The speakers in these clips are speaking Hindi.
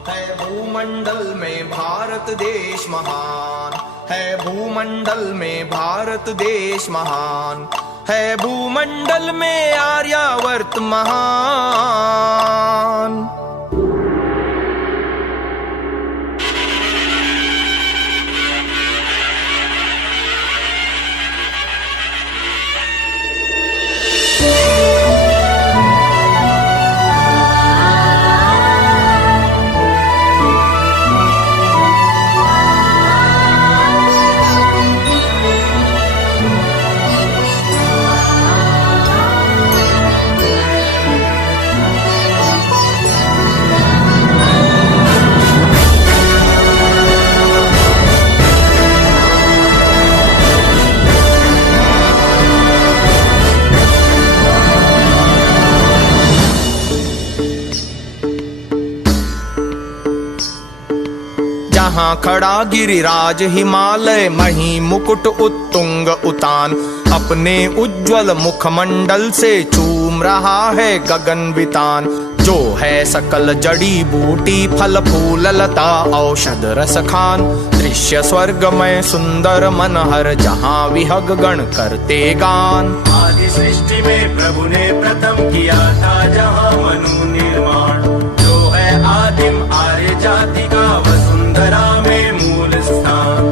है भूमंडल में भारत देश महान, है भूमंडल में भारत देश महान, है भूमंडल में आर्यावर्त महान। जहाँ खड़ा गिरिराज हिमालय मही मुकुट उत्तुंग उतान, अपने उज्ज्वल मुखमंडल से चूम रहा है गगन वितान। जो है सकल जड़ी बूटी फल फूल लता औषध रस खान, दृश्य स्वर्गमय सुंदर मनहर जहाँ विहग गण करते गान। आदि सृष्टि में प्रभु ने प्रथम किया था जहाँ मनु निर्माण, जो है आदिम आर्य जाति का वसुंधरा में मूल स्थान।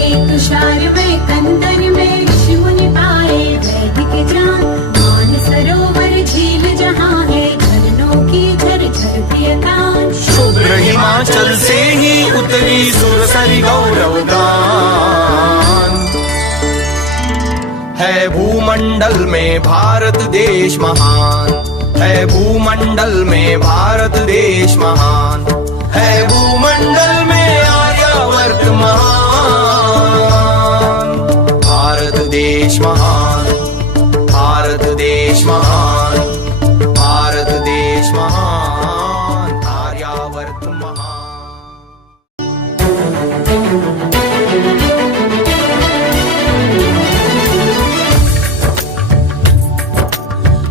एक तुषार में कंदर में ऋषि मुनि पाए वैदिक ज्ञान, मान सरोवर झील जहाँ है झरनों की झरझर प्रियतान। शुभ्र हिमाचल से ही उतरी सुरसरी गौरव गान, है भूमंडल में भारत देश महान, है भूमंडल में भारत देश महान, है भूमंडल में आर्यावर्त महान। भारत देश महान, भारत देश महान, भारत देश महान, आर्यावर्त महान।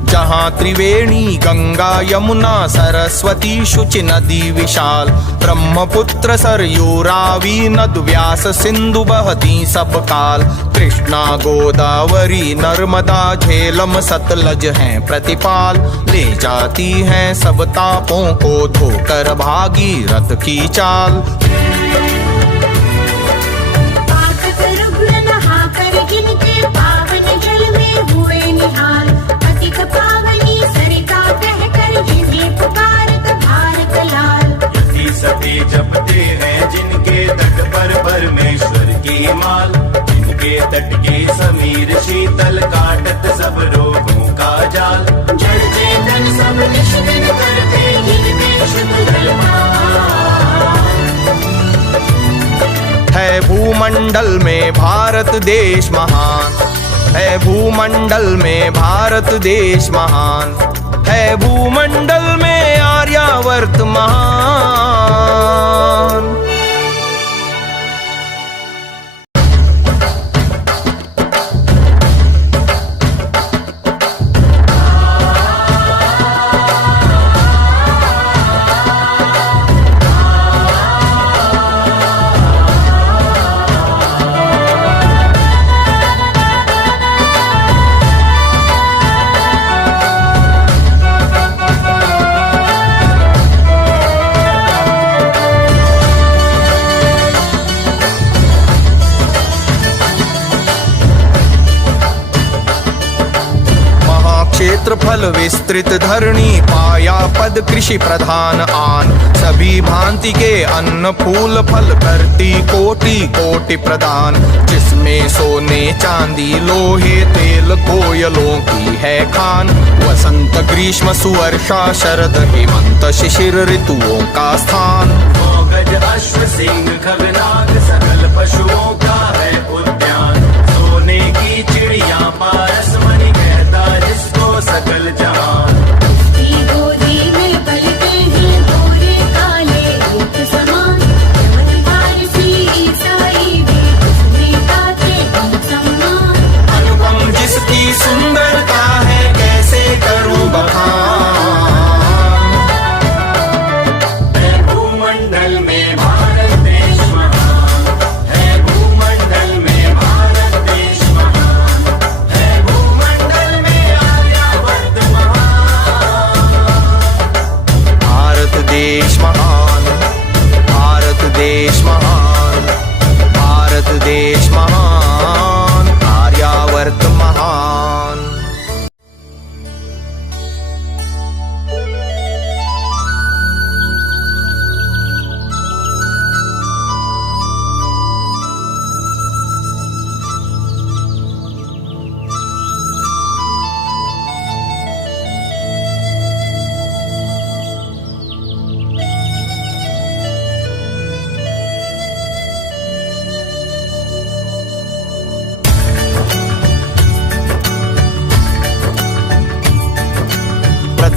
जहाँ त्रिवेणी गंगा यमुना सरस्वती शुचि नदी विशाल, ब्रह्मपुत्र सरयू रावी नद व्यास सिंधु बहती सब काल। कृष्णा गोदावरी नर्मदा झेलम सतलज हैं प्रतिपाल, ले जाती हैं सब तापों को धोकर भागीरथ की चाल। सती जपते हैं जिनके तट पर परमेश्वर की माल, जिनके तट के समीर शीतल काटत सब रोगों का जाल। जड़ चेतन सब निष्दिन करते जिनके शुद्ध है भूमंडल में भारत देश महान, है भूमंडल में भारत देश महान, है भूमंडल में आर्यावर्त महान। क्षेत्रफल विस्तृत धरणी पाया पद कृषि प्रधान आन, सभी भांति के अन्न फूल फल करती कोटि कोटि प्रदान। जिसमें सोने चांदी लोहे तेल कोयलों की है खान, वसंत ग्रीष्म सुवर्षा शरद हेमंत शिशिर ऋतुओं का स्थान। गज अश्व सिंह खगनाग सकल पशुओं का है उद्यान, सोने की चिड़िया पारस मणि कहता जिसको सकल जहान। गोदी में पलते हैं गोरे काले एक समान, चमत्कार सी ईसाई भी उसमें गाते हम सम्मान। अनुपम जिसकी सुंदरता है कैसे करूं बखान,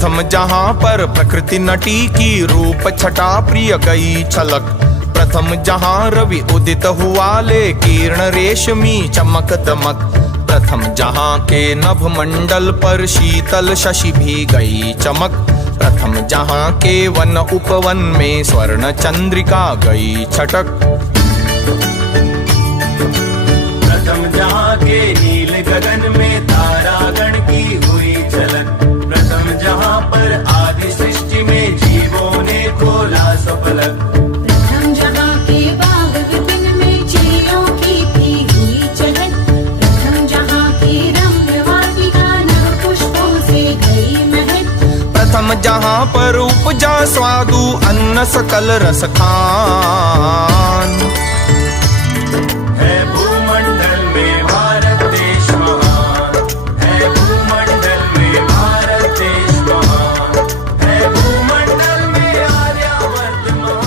प्रथम जहाँ पर प्रकृति नटी की रूप छटा प्रिय गई छलक। प्रथम जहाँ रवि उदित हुआ ले किरण रेशमी चमक दमक। प्रथम जहाँ के नभ मंडल पर शीतल शशि भी गई चमक। प्रथम जहाँ के वन उपवन में स्वर्ण चंद्रिका गई छटक। प्रथम जहाँ के नील गगन में तारागण की हुई झलक। प्रथम जहाँ पर आदि सृष्टि में जीवों ने खोला सपलक। प्रथम जहाँ के बाग विपिन में चिड़ियों की थी हुई चहल। प्रथम जहाँ की रम्य वाटिका नव पुष्पों से गई महक। प्रथम जहाँ पर उपजा स्वादु अन्न सकल रस खान। है भूमंडल में भारत देश महान। है भूमंडल में भारत देश महान। है भूमंडल में आर्यावर्त महान।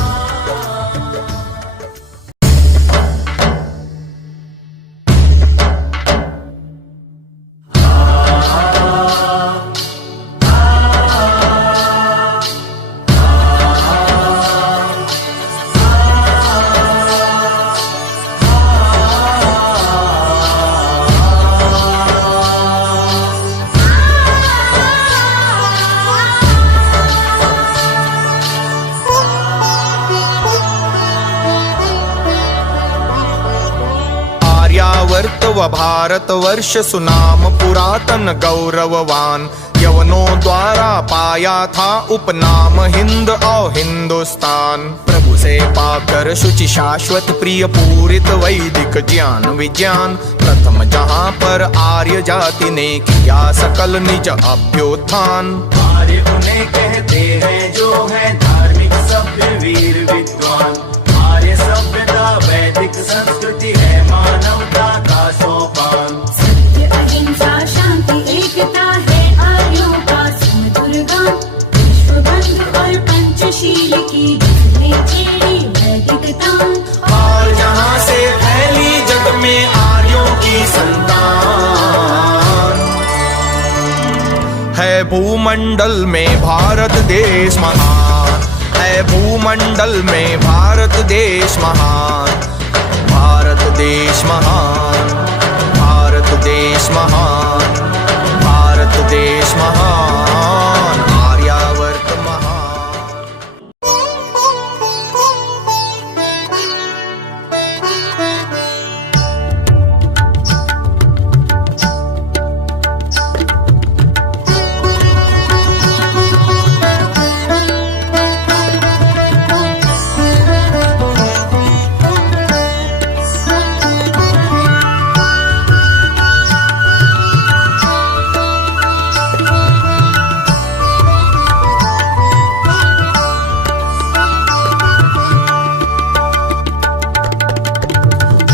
आर्यावर्त व भारत वर्ष सुनाम पुरातन गौरववान। यवनों द्वारा पाया था उपनाम हिंद और हिंदुस्तान। प्रभु से पाकर शुचि शाश्वत प्रिय पूरित वैदिक ज्ञान विज्ञान। प्रथम जहाँ पर आर्य जाति ने किया सकल निज अभ्युत्थान। आर्य उन्हें कहते हैं जो है धार्मिक सभ्य वीर विद्वान। आर्य सभ्यता वैदिक संस्कृति है मानवता का सोपान। सत्य अहिंसा शांति एकता है आर्यों का सुमधुरगान। विश्व बंधु और पंचशील की जिसने छेड़ी वैदिकता। और जहाँ से फैली जग में आर्यों की संतान। है भूमंडल में भारत देश महान। है भूमंडल में भारत देश महान। भारत देश महान। भारत देश महान। भारत देश महान। आर्यावर्त महान।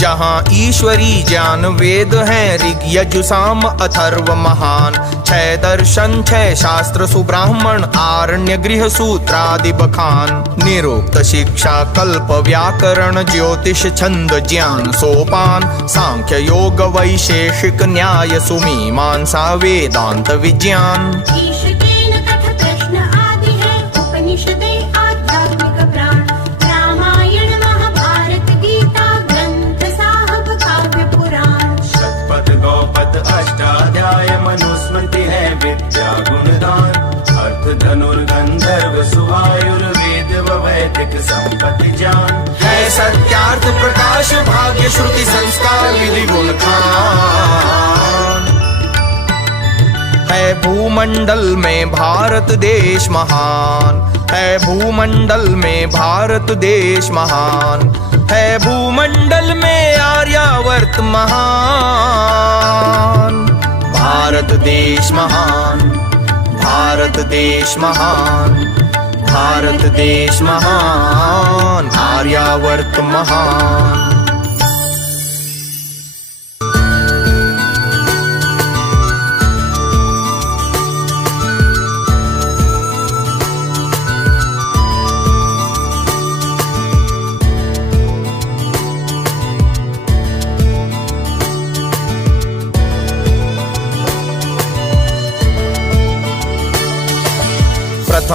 जहाँ ईश्वरी ज्ञान वेद हैं ऋग यजु साम अथर्व महान। छह दर्शन छह शास्त्र सुब्राह्मण आरण्य गृह सूत्रादि बखान। निरुक्त शिक्षा कल्प व्याकरण ज्योतिष छंद ज्ञान सोपान। सांख्य योग वैशेषिक न्याय सुमीमांसा वेदांत विज्ञान। ईश तेन कथ प्रश्न आदि है उपनिषदें आध्यात्मिक प्राण। रामायण महाभारत गीता ग्रंथ साहब काव्य पुराण। शतपथ गौपथ अष्टाध्याय मनुस्मृति है विद्या गुणदान। अर्थ धनुर्गंधर्व सुवायुर्वेद व वैदिक संपत्ति ज्ञान। है सत्यार्थ प्रकाश भाग्य श्रुति संस्कार विधि गुण खान। है भूमंडल में भारत देश महान। है भूमंडल में भारत देश महान। है भूमंडल में आर्यावर्त महान। भारत देश महान। भारत देश महान। भारत देश महान। आर्यावर्त महान।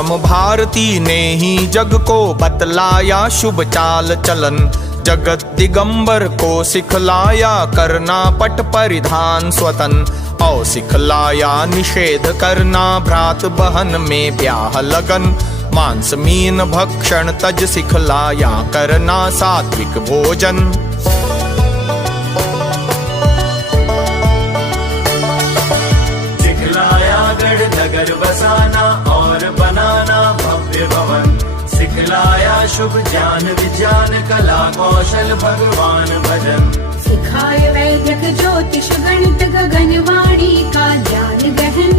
गौतम भारती ने ही जग को बतलाया शुभ चाल चलन। जगत दिगंबर को सिखलाया करना पट परिधान स्वतन। और सिखलाया निषेध करना भ्रात बहन में ब्याह लगन। मांस मीन भक्षण तज सिखलाया करना सात्विक भोजन। सिखलाया गढ़ नगर बसाना और बनाना भव्य भवन। सिखलाया शुभ ज्ञान विज्ञान कला कौशल भगवान भजन। सिखाए वैदिक ज्योतिष गणित गगनवाणी का ज्ञान गहन।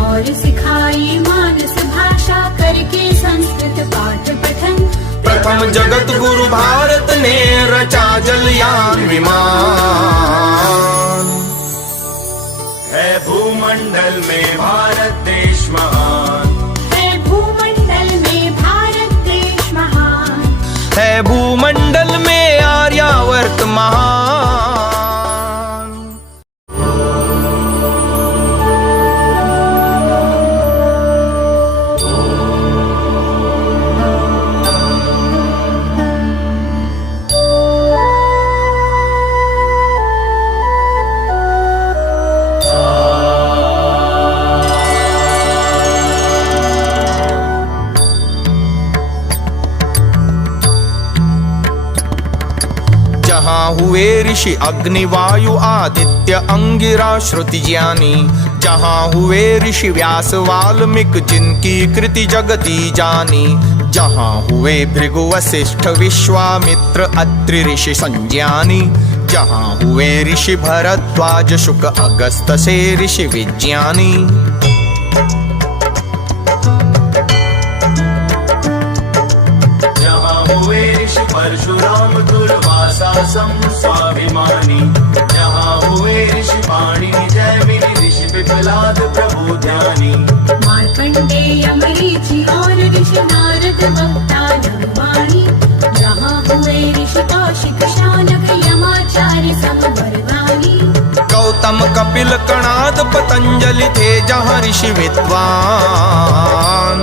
और सिखाई मानस भाषा करके संस्कृत पाठ पठन। प्रथम जगत गुरु भारत ने रचा जलयान विमान। है भूमंडल में भारत देश महान। है भूमंडल में भारत देश महान। है भूमंडल में आर्यावर्त महान। जहाँ हुए ऋषि अग्नि वायु आदित्य अंगिरा श्रुति ज्ञानी। जहाँ हुए ऋषि व्यास वाल्मीकि जिनकी कृति जगती जानी। जहाँ हुए भृगु वशिष्ठ विश्वामित्र अत्रि ऋषि संज्ञानी। जहाँ हुए ऋषि भरद्वाज शुक अगस्त से ऋषि विज्ञानी। परशुराम दुर्वासा सम स्वाभिमानी। जहाँ हुए ऋषि पाणी जैमिनी ऋषि पिपलाद प्रभु ध्यानी। मार्कंडेय मरीचि और ऋषि नारद वक्ता नगवाणी। जहाँ हुए ऋषि कौशिक शानक यमाचार्य समबरवाणी। गौतम कपिल कणाद पतंजलि थे जहाँ ऋषि विद्वान।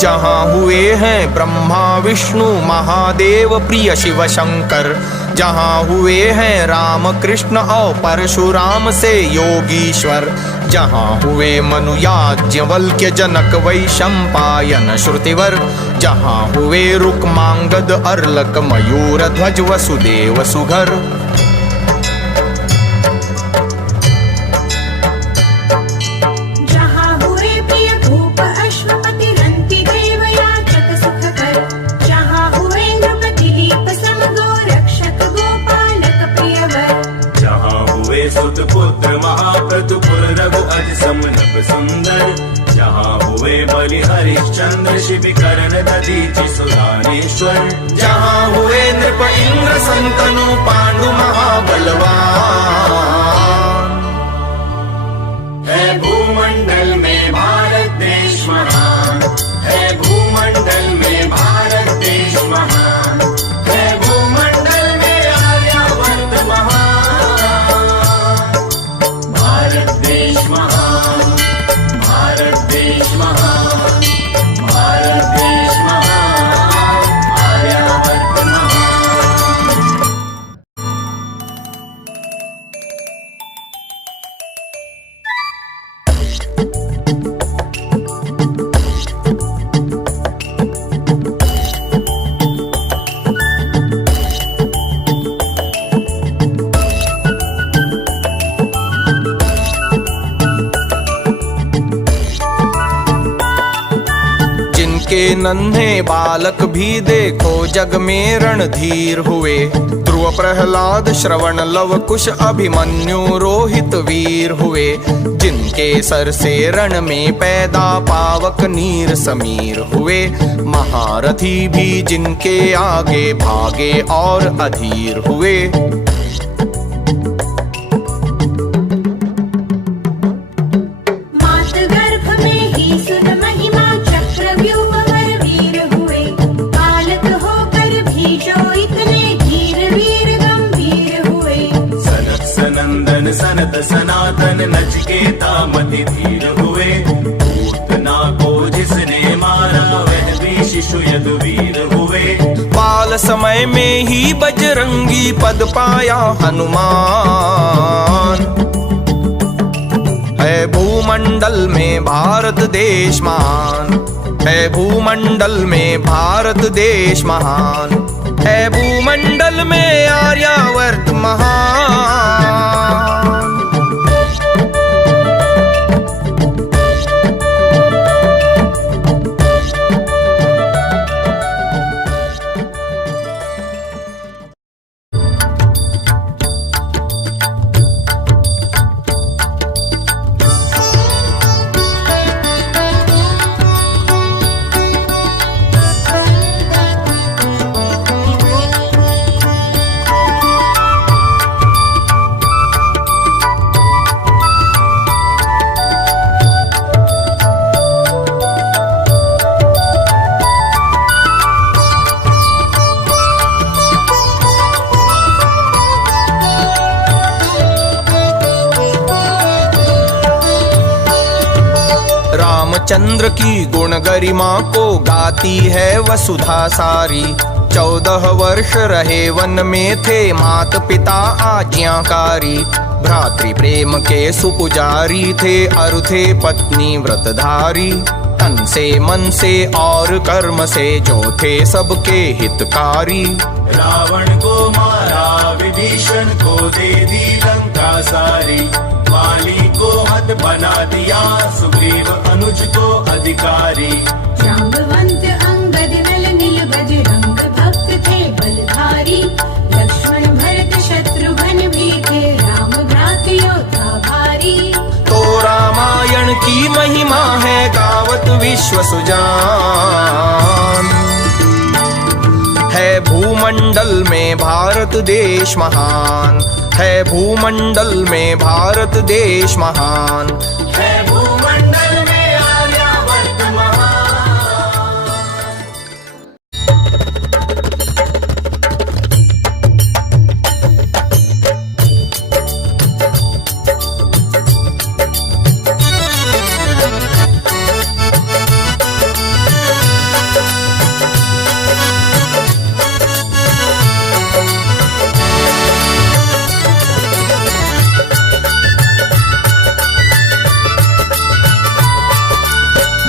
जहाँ हुए हैं ब्रह्मा विष्णु महादेव प्रिय शिव शंकर। जहाँ हुए हैं राम कृष्ण और परशुराम से योगीश्वर। जहाँ हुए मनु याज्ञवल्क्य जनक वैशंपायन श्रुतिवर। जहाँ हुए रुक्मांगद अर्लक मयूर ध्वज वसुदेव सुघर। सुत पुत्र महाप्रतुपुर रघु अज समनप सुंदर। जहाँ हुए बलि हरिश्चंद्र शिवि करण दधीचि सुधानेश्वर। जहाँ हुए नृप इंद्र संतनु पांडु महाबलवान। है भूमंडल में भारत देश महान। है भूमंडल में भारत देश महान। है भूमंडल में आर्यावर्त महान। भारत देश महान। भारत देश महान। भारत देश महान। आर्यावर्त महान। के नन्हे बालक भी देखो जग में रणधीर हुए। ध्रुव प्रहलाद श्रवण लव कुश अभिमन्यु रोहित वीर हुए। जिनके सर से रण में पैदा पावक नीर समीर हुए। महारथी भी जिनके आगे भागे और अधीर हुए। सनत सनातन नचिकेता मति धीर हुए। पूतना को जिसने मारा वह भी शिशु यदुवीर हुए। बाल समय में ही बजरंगी पद पाया हनुमान। है भूमंडल में भारत देश महान। है भूमंडल में भारत देश महान। है भूमंडल में आर्यावर्त महान। रामचंद्र की गुण गरिमा को गाती है वसुधा सारी। 14 वर्ष रहे वन में थे मात पिता आज्ञाकारी। भ्रातृ प्रेम के सुपुजारी थे अरु थे पत्नी व्रतधारी। तन से मन से और कर्म से जो थे सबके हितकारी। रावण को मारा विभीषण को दे दी लंका सारी। वाली को हद बना दिया सुग्रीव अनुज को अधिकारी। जाम्बवंत अंगद नल नील बजरंग भक्त थे बलधारी। लक्ष्मण भरत शत्रुघ्न भी थे राम भ्रात योद्धा भारी। तो रामायण की महिमा है गावत विश्व सुजान। है भूमंडल में भारत देश महान। है भूमंडल में भारत देश महान। है भूमंडल में आर्यावर्त महान।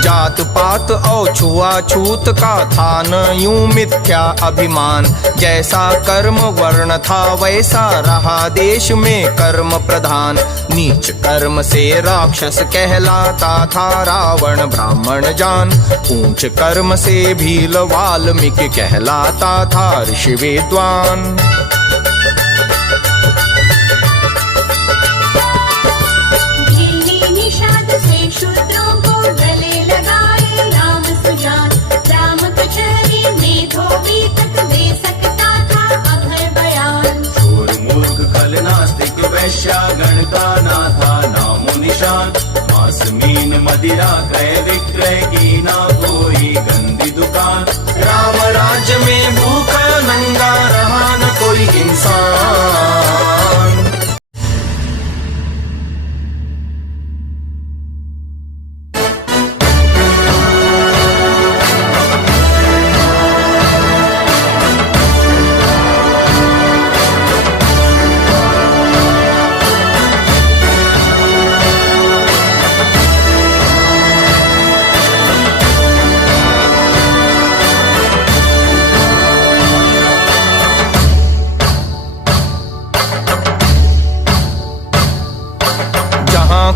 जात पात और छुआछूत का था न यूं मिथ्या अभिमान। जैसा कर्म वर्ण था वैसा रहा देश में कर्म प्रधान। नीच कर्म से राक्षस कहलाता था रावण ब्राह्मण जान। ऊंच कर्म से भील वाल्मीकि कहलाता था ऋषि विद्वान। शूद्रों को गले लगाए राम सुजान। राम कचहरी में धोबी तक दे सकता था अभय बयान। चोर मूर्ख खल नास्तिक वैश्या गणदाना था नामो निशान। मांस मीन मदिरा क्रय विक्रय की ना कोई गंदी दुकान। राम राज्य में भूखा नंगा रहा न कोई इंसान।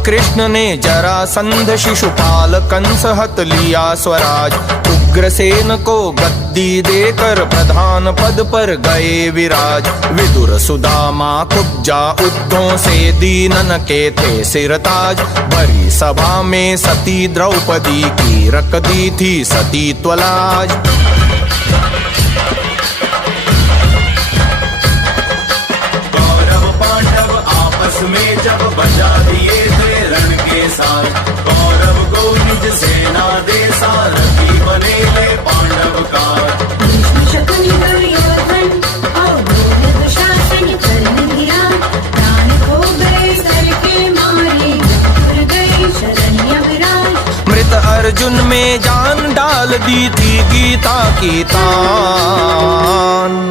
कृष्ण ने जरासंध शिशुपाल कंस हत लिया स्वराज। उग्रसेन को गद्दी देकर प्रधान पद पर गए विराज। विदुर सुदामा कुब्जा उद्धों से दीनन के थे सिरताज। भरी सभा में सती द्रौपदी की रख दी थी सतीत्व लाज। कौरव पांडव आपस में जब बजा दिए थे रण के साथ। कौरव को निज सेना दे सारथी बने ले पांडव का। भीष्म शकुनि दुर्योधन और द्रोण दुशासन कर्ण धीरान। प्राण खो गए सर के मारे व्याकुल गए शरण्य विराज। मृत अर्जुन में जान डाल दी थी गीता की तान।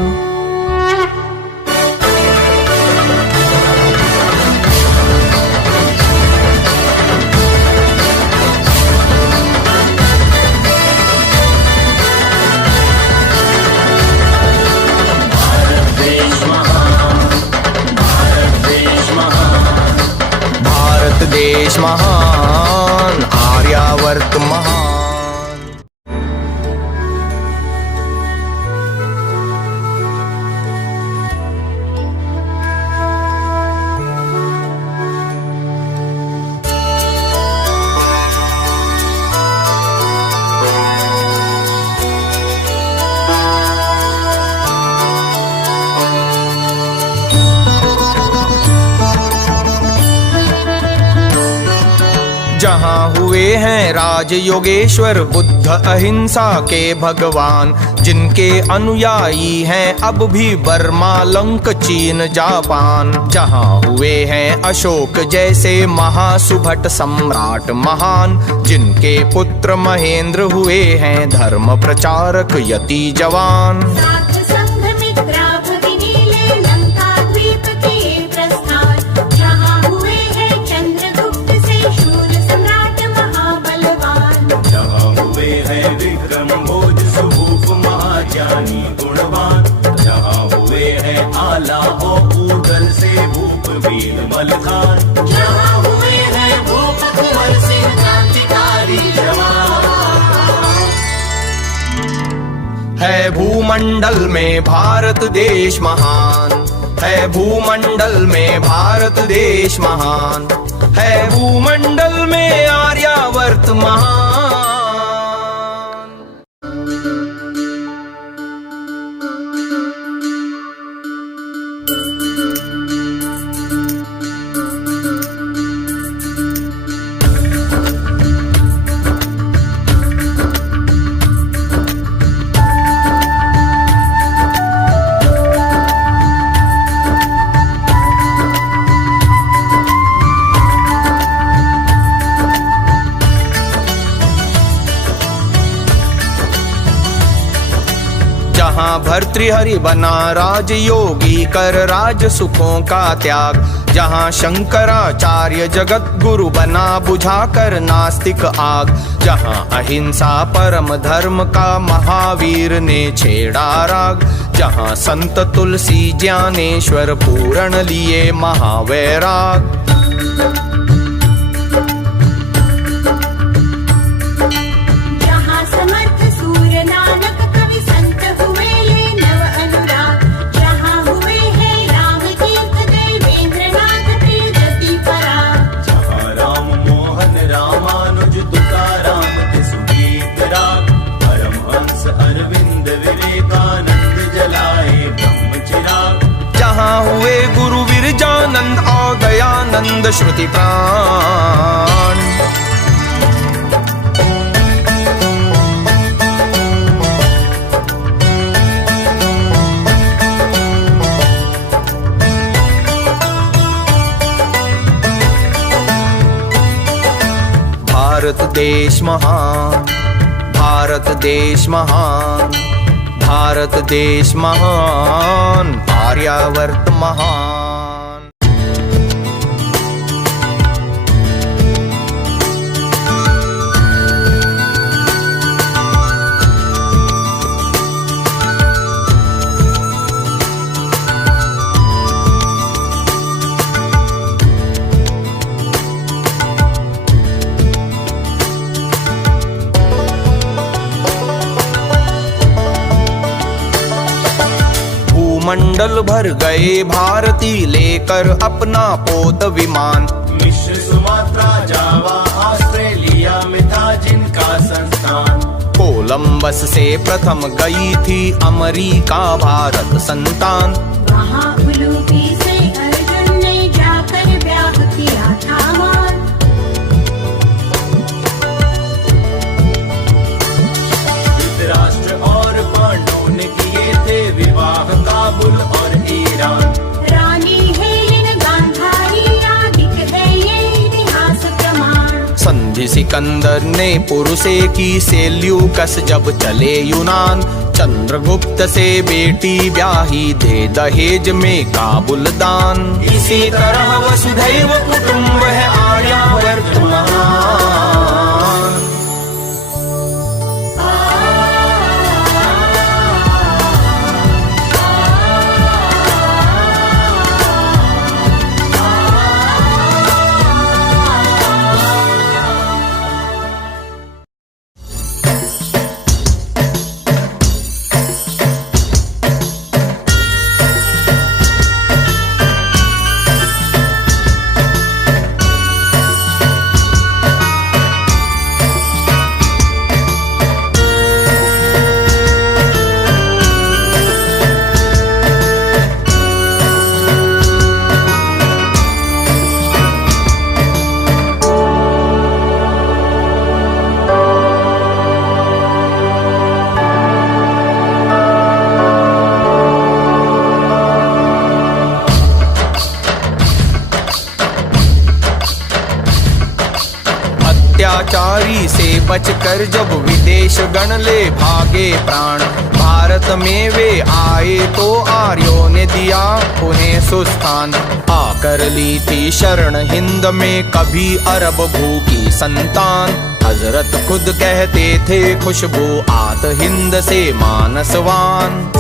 देश महान, आर्यावर्त महान। जहाँ हुए हैं राज योगेश्वर बुद्ध अहिंसा के भगवान। जिनके अनुयायी हैं अब भी बर्मा लंक चीन जापान। जहाँ हुए हैं अशोक जैसे महासुभट सम्राट महान। जिनके पुत्र महेंद्र हुए हैं धर्म प्रचारक यति जवान। साथ संघ मित्रा भगिनी ले लंका द्वीप के प्रस्थान। जहाँ हुए हैं चंद्रगुप्त से शूर सम्राट महाबलवान। जहाँ हुए हैं विक्रम भोज सुभूप महाज्ञानी गुणवान। जहाँ हुए हैं आला और ऊदल से भूप वीर मलखान। जहाँ हुए हैं भूप कुंवर सिंह क्रांतिकारी जवान। है भूमंडल में भारत देश महान। है भूमंडल में भारत देश महान। है भूमंडल में आर्यावर्त महान। जहाँ भर्तृहरि बना राजयोगी कर राज सुखों का त्याग। जहाँ शंकराचार्य जगत गुरु बना बुझाकर नास्तिक आग। जहाँ अहिंसा परम धर्म का महावीर ने छेड़ा राग। जहाँ संत तुलसी ज्ञानेश्वर पूर्ण लिए महावैराग। जहाँ समर्थ सूर्य नानक कवि संत हुए ले नव अनुराग। जहाँ हुए हैं राम तीर्थ देवेंद्र नाथ प्रियजति पराग। जहाँ राम मोहन रामानुज तुकाराम के सुगीत राग। परमहंस अरविंद विवेकानंद जलाए ब्रह्म चिराग। जहाँ हुए गुरु विरजानंद और दयानंद श्रुति प्राण। भारत देश महान, भारत देश महान, भारत देश महान, आर्यावर्त महान। मंडल भर गए भारती लेकर अपना पोत विमान। मिश्र, सुमात्रा, जावा, ऑस्ट्रेलिया में था जिनका संस्थान। कोलंबस से प्रथम गई थी अमेरिका भारत संतान। वहाँ उलूपी से अर्जुन ने जाकर ब्याह किया था मान। धृतराष्ट्र और पांडवों ने किए थे विवाह काबुल और ईरान। रानी हेलेन, गांधारी आदि है ये इतिहास प्रमाण। संधि सिकंदर ने पुरुषे की सेल्यूकस जब चले यूनान। चंद्रगुप्त से बेटी ब्याही दे दहेज में काबुल दान। इसी तरह वसुधैव कुटुंब है आर्यावर्त महान। अत्याचारी से बचकर जब विदेश गण ले भागे प्राण। भारत में वे आए तो आर्यों ने दिया उन्हें सुस्थान। आकर ली थी शरण हिंद में कभी अरब भू की संतान। हजरत खुद कहते थे खुशबू आत हिंद से मानसवान।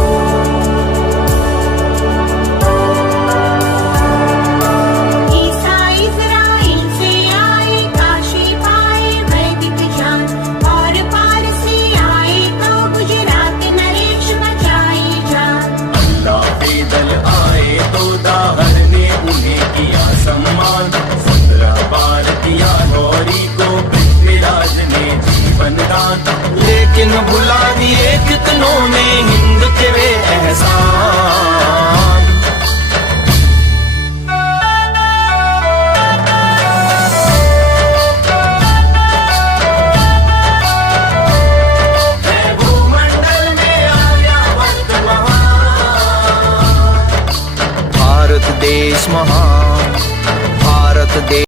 लेकिन भुला दिए कितनों ने हिंद के वे एहसान। भूमंडल में आर्यावर्त महान। भारत देश महान, भारत देश।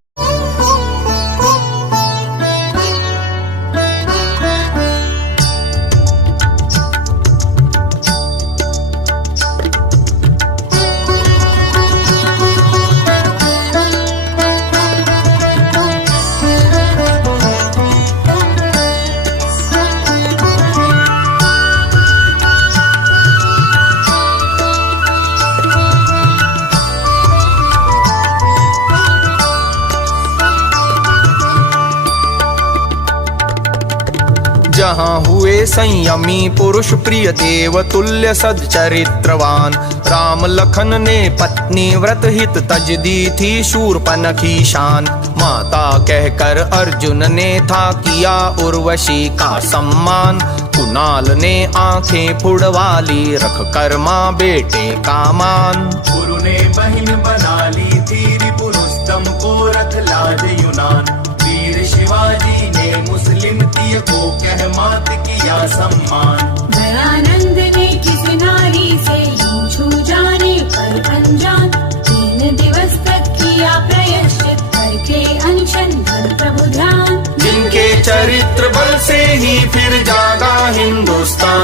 जहाँ हुए संयमी पुरुष प्रिय देव तुल्य सच्चरित्रवान। राम लखन ने पत्नी व्रत हित तज दी थी शूर्पनखी शान। माता कहकर अर्जुन ने था किया उर्वशी का सम्मान। कुणाल ने आंखें फुड़वा ली रख कर माँ बेटे का मान। गुरु ने बहन बना ली थी रिपुरुस्तम को रथ लाज यूनान। वीर शिवाजी ने मुस्लिम तीय को कह मात किया सम्मान। दयानंद ने किस नारी से यूं छू जाने पर अनजान। 3 दिवस तक किया प्रायश्चित करके अनशन कर प्रभु ध्यान। जिनके चरित्र बल से ही फिर जागा हिंदुस्तान।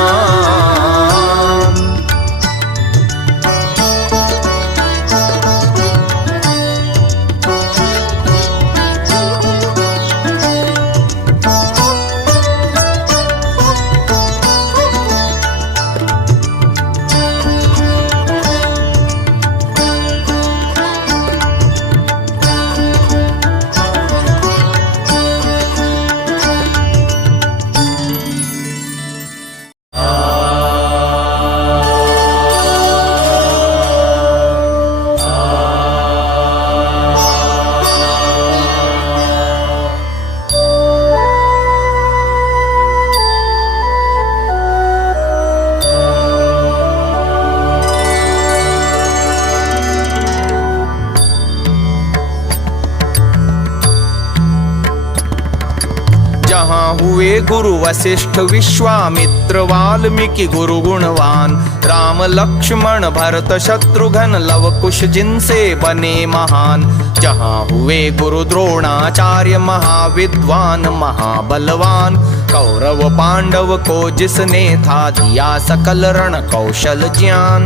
गुरु वशिष्ठ विश्वामित्र वाल्मीकि गुरु गुणवान, राम लक्ष्मण भरत शत्रुघ्न लव कुश जिनसे बने महान। जहाँ हुए गुरु द्रोणाचार्य महाविद्वान महाबलवान, कौरव पांडव को जिसने था दिया सकल रण कौशल ज्ञान।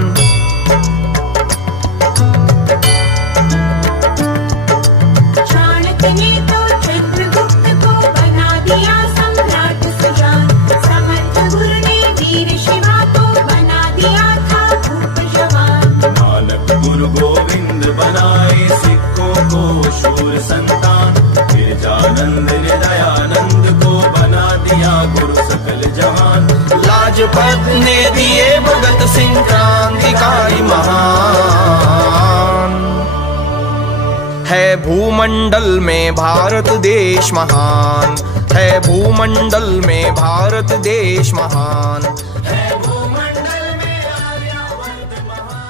चाणक्य ने तो चंद्रगुप्त को बना दिया सम्राट सुजान, समर्थ गुरु ने वीर शिवा को बना दिया था भूप जवान। नानक गुरु गोविंद बनाए सिखों को शूर संतान, गिरजानंद ने दयानंद को बना दिया गुरु सकल जहान। लाजपत ने दिए भगत सिंह क्रांतिकारी महान, है भूमंडल में भारत देश महान, है भूमंडल में भारत देश महान, है भूमंडल में आर्यावर्त महान।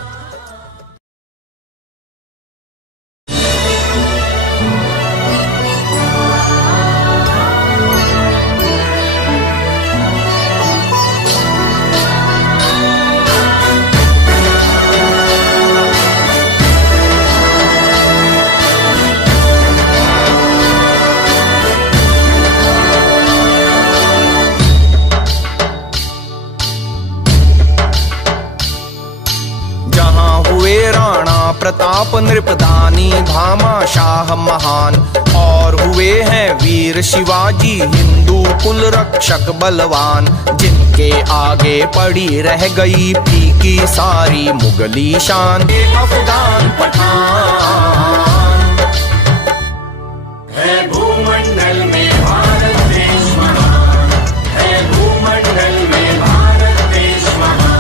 प्रताप नृपदानी भामाशाह महान, और हुए हैं वीर शिवाजी हिंदू कुल रक्षक बलवान। जिनके आगे पड़ी रह गई फीकी सारी मुगली शान। अफगान पठान, है भूमंडल में भारत देश महान, है भूमंडल में भारत देश महान।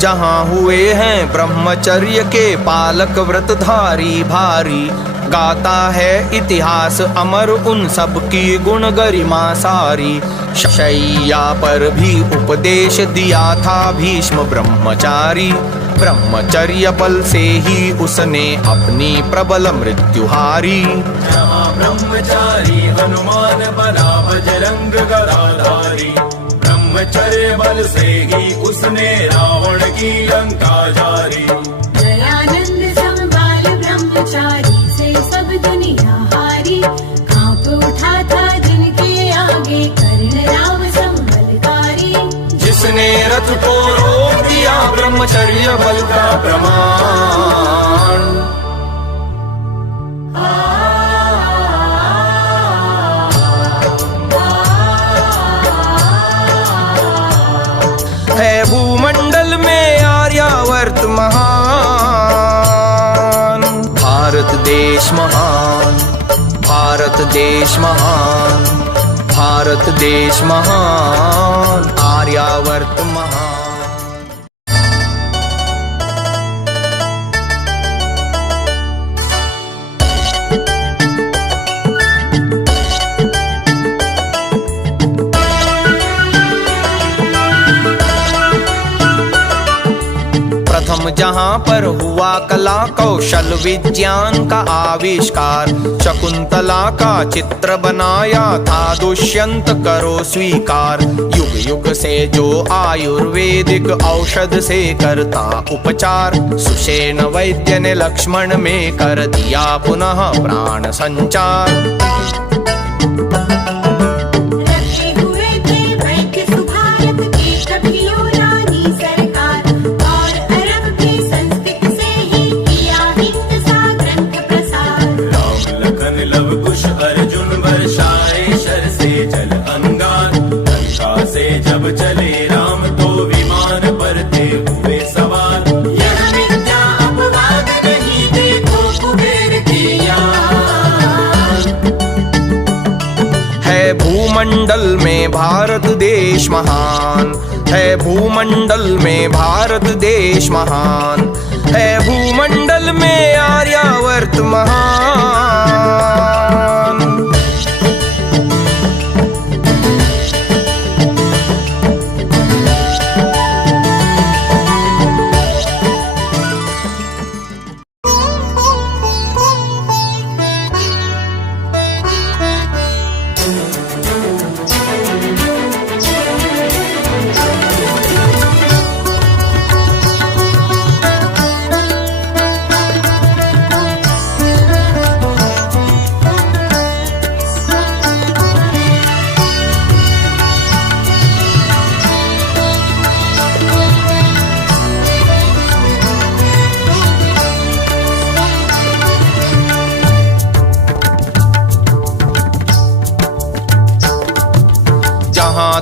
जहाँ हुए हैं ब्रह्मचर्य के पालक व्रतधारी भारी। गाता है इतिहास अमर उन सब की गुण गरिमा सारी। शैया पर भी उपदेश दिया था भीष्म ब्रह्मचारी। ब्रह्मचर्य बल से ही उसने अपनी प्रबल मृत्यु हारी। जहाँ ब्रह्मचारी हनुमान बना बजरंग गदाधारी। ब्रह्मचर्य बल से ही उसने रावण की लंका जारी। दयानंद संभाल ब्रह्मचारी से सब दुनिया हारी। कांप उठा था जिनके आगे कर्ण राम संबलकारी। जिसने रथ को रोक दिया ब्रह्मचर्य बल का प्रमाण। है भूमंडल में आर्यावर्त महान। भारत देश महान, भारत देश महान, भारत देश महान, आर्यावर्त महान। प्रथम जहाँ पर हुआ कला कौशल विज्ञान का आविष्कार। शकुंतला का चित्र बनाया था दुष्यंत करो स्वीकार। युग युग से जो आयुर्वेदिक औषध से करता उपचार। सुषेण वैद्य ने लक्ष्मण में कर दिया पुनः प्राण संचार। लखन लव कुश अर्जुन वर्षाए शर से जल अंगार। लंका से जब चले राम तो विमान पर थे हुए सवार। यह मिथ्या अपवाद नहीं देखो कुबेर की याद। है भूमंडल में भारत देश महान, है भूमंडल में भारत देश महान, है भूमंडल में आर्यावर्त महान।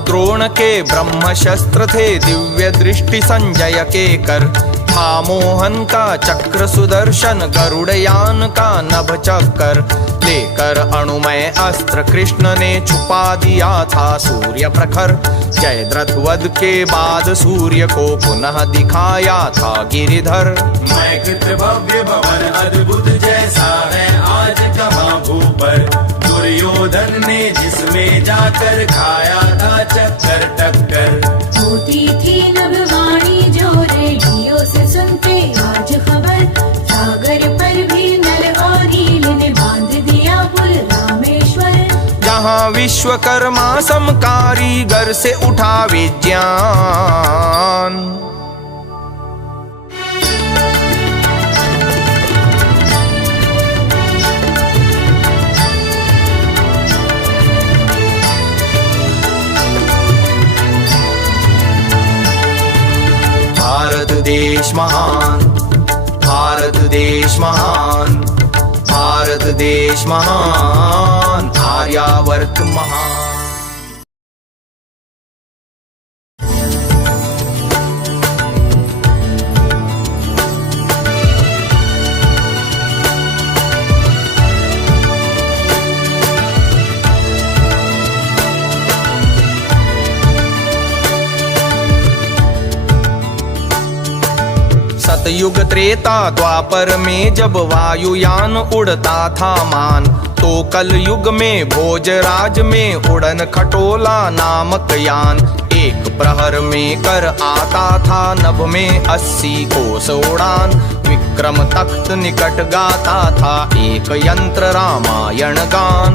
द्रोण के ब्रह्म शस्त्र थे दिव्य दृष्टि संजय के कर। था मोहन का चक्र सुदर्शन गरुड़यान का नभ चक्कर। लेकर अणुमय अस्त्र कृष्ण ने छुपा दिया था सूर्य प्रखर। जयद्रथ वध के बाद सूर्य को पुनः दिखाया था गिरिधर। मैं कृत भव्य भवन अद्भुत जैसा है आज कहाँ भूपर। दुर्योधन ने जिसमें जाकर खाया था चक्कर टक्कर। होती थी नभवाणी जो रेडियो से सुनते आज खबर। सागर पर भी नर और नील ने बांध दिया पुल रामेश्वर। जहाँ विश्वकर्मा सम कारीगर से उठा विज्ञान। भारत देश महान, भारत देश महान, भारत देश महान, आर्यावर्त महान। सतयुग त्रेता द्वापर में जब वायुयान उड़ता था मान। तो कल युग में भोजराज में उड़न खटोला नामक यान। एक प्रहर में कर आता था नभ में 80 कोस उड़ान। विक्रम तख्त निकट गाता था एक यंत्र रामायण गान।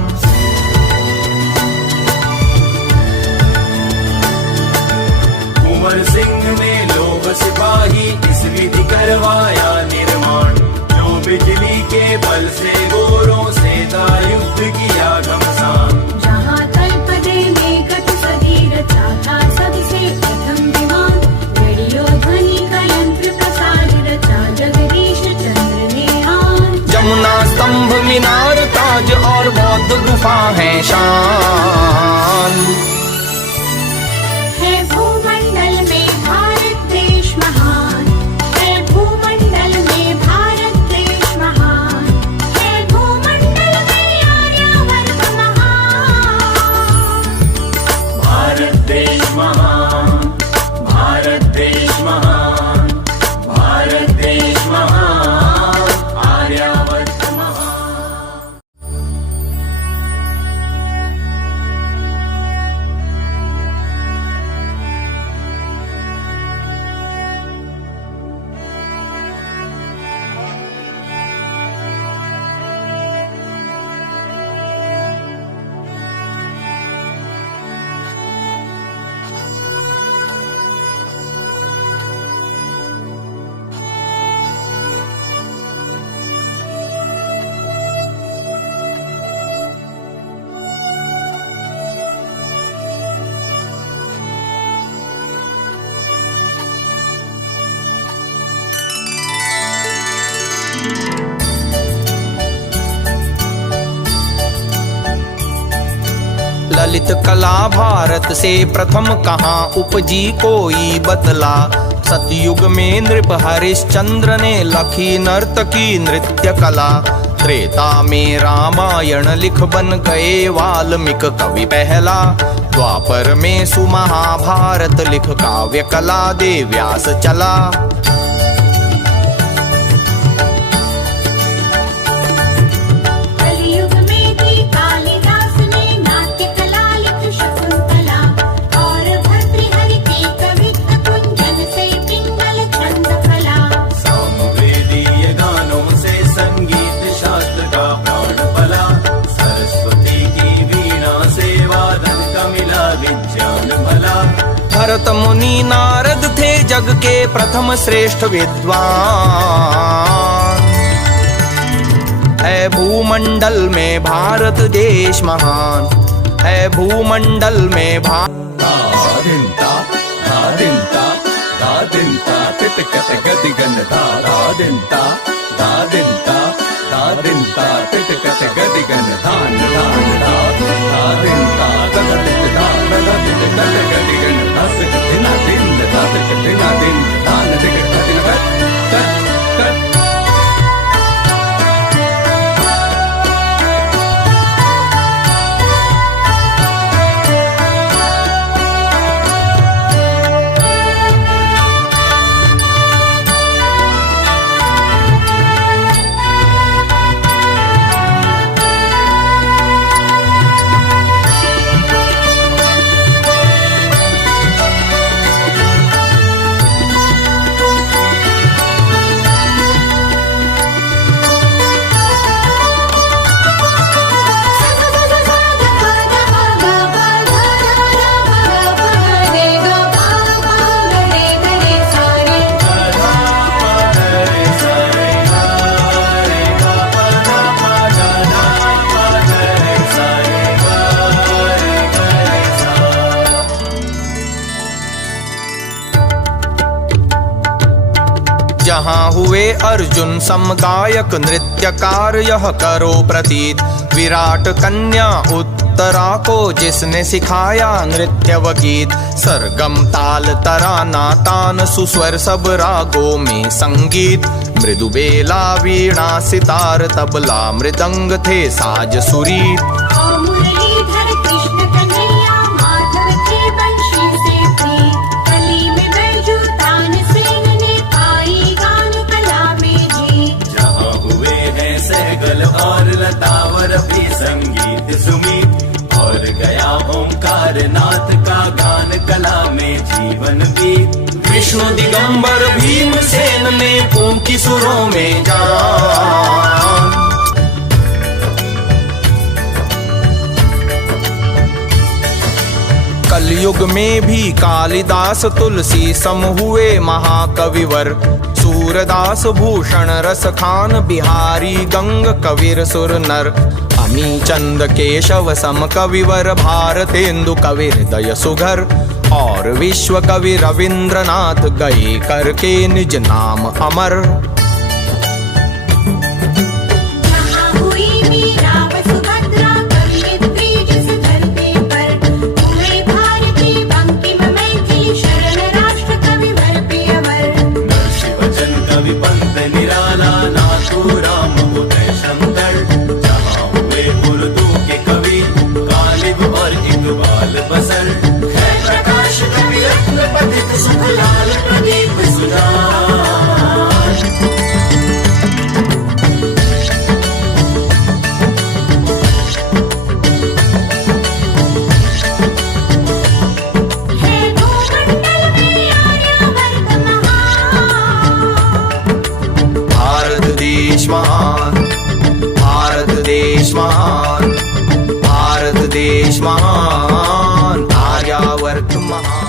कुंवर सिंह में लोग सिपाही इस विधि करवाया निर्माण। जो बिजली के बल से गोरों से था युद्ध किया घमसान। जहाँ तलपदे में गत सदी रचा था सबसे प्रथम विमान। रेडियो ध्वनि का यंत्र प्रसार रचा जगदीश चंद्र ने आज। जमुना स्तंभ मीनार ताज और बौद्ध गुफा है शान। है भूमंडल में भारत देश महान, है भूमंडल में भारत देश महान, है भूमंडल में आर्यावर्त महान। भारत देश महान, भारत देश महान, भारत देश महान, आर्यावर्त महान। ललित कला भारत से प्रथम कहाँ उपजी कोई बतला। सतयुग में नृप हरिश्चंद्र ने लखी नर्तकी नृत्य कला। त्रेता में रामायण लिख बन गए वाल्मीकि कवि पहला। द्वापर में सुमहाभारत लिख काव्य कला दे व्यास चला। कलयुग में भी कालिदास ने नाट्य कला लिख शकुंतला। और भर्तृहरि के कवित्व कुंजन से पिंगल छंद कला। सामवेदीय गानों से संगीत शास्त्र का प्राण फला। सरस्वती की वीणा से वादन का मिला विज्ञान भला। भरत मुनि नारद थे जग के प्रथम श्रेष्ठ विद्वान। है भूमंडल में भारत देश महान। है भूमंडल में दादिंता दादिंता दादिंता तिटकट गदिगन दादिंता दादिंता दादिंता तिटकट गदिगन धान धान दादिंता तगदित दान गदित गदिगन दादित दिना दिन दादित दिना दिन दान दिगत दिन कट जहाँ हुए अर्जुन सम गायक नृत्यकार यह करो प्रतीत। विराट कन्या उत्तरा को जिसने सिखाया नृत्य व गीत। सरगम ताल तराना तान सुस्वर सब रागों में संगीत। मृदु बेला वीणा सितार तबला मृदंग थे साज सुरीत। और मुरलीधर कृष्ण कन्हैया माधव थे बंशी से प्रीत। कली में बैजू तानसेन ने पाई गान कला में जीत। जहाँ हुए हैं सहगल और लतावर भी संगीत सुमीत। और गया ओंकार नाथ का गान कला में जीवन बीत। विष्णु दिगंबर भीमसेन ने फूंकी सुरों में जान। कलयुग में भी कालिदास तुलसी सम हुए महाकविवर। सूरदास भूषण रस खान बिहारी गंग कविर सुर नर। अमी चंद केशव सम कविवर भारतेंदु कवि हृदय सुघर। और विश्व कवि रविंद्रनाथ गए करके निज नाम अमर। जहाँ हुई मीरा व सुभद्रा कवियत ब्रिज से धरती पर। हुए भारती बंकिम मैथिली शरण राष्ट्र कविवर प्रियवर। शिवचन कवि पंत निराला नाथू राम उदय शंकर। जहाँ हुए उर्दू के कवि गालिब और इकबाल बसर। है प्रकाश कवि रत्न पथित सुखलाल प्रदीप सुजान। है भूमंडल में आर्यवर्त महान। भारत देश महान। भारत देश महान। भारत देश महान। आर्यावर्त महान।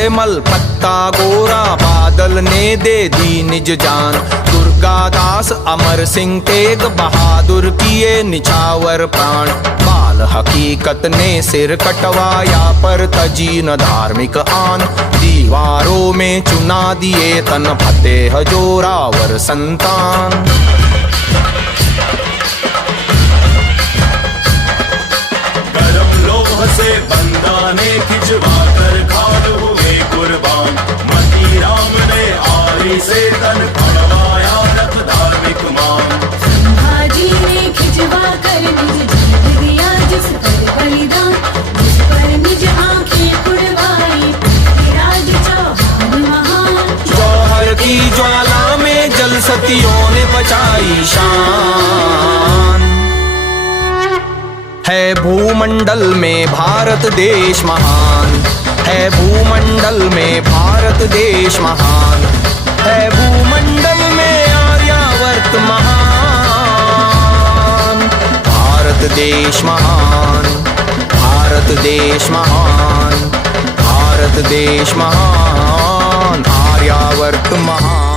है मल पत्ता गोरा, बादल ने दे दी निज जान। दुर्गादास अमर सिंह तेग बहादुर किए निछावर प्राण। बाल हकीकत ने सिर कटवाया पर तजी न धार्मिक आन। दीवारों में चुना दिए तन फतेह जोरावर संतान। से बंदा ने खिंचवा कर खाल हुए कुर्बान। मती राम ने आरी से तन फड़वाया रख धार्मिक मान। संभाजी ने खिंचवा कर निज जीव दिया जिस पर बलिदान। जिस पर निज आंखें उड़वाई पृथ्वीराज चौहान महान। जौहर की ज्वाला में जल सतियों ने बचाई शान। है भूमंडल में भारत देश महान। है भूमंडल में भारत देश महान। है भूमंडल में आर्यावर्त महान। भारत देश महान। भारत देश महान। भारत देश महान। आर्यावर्त महान।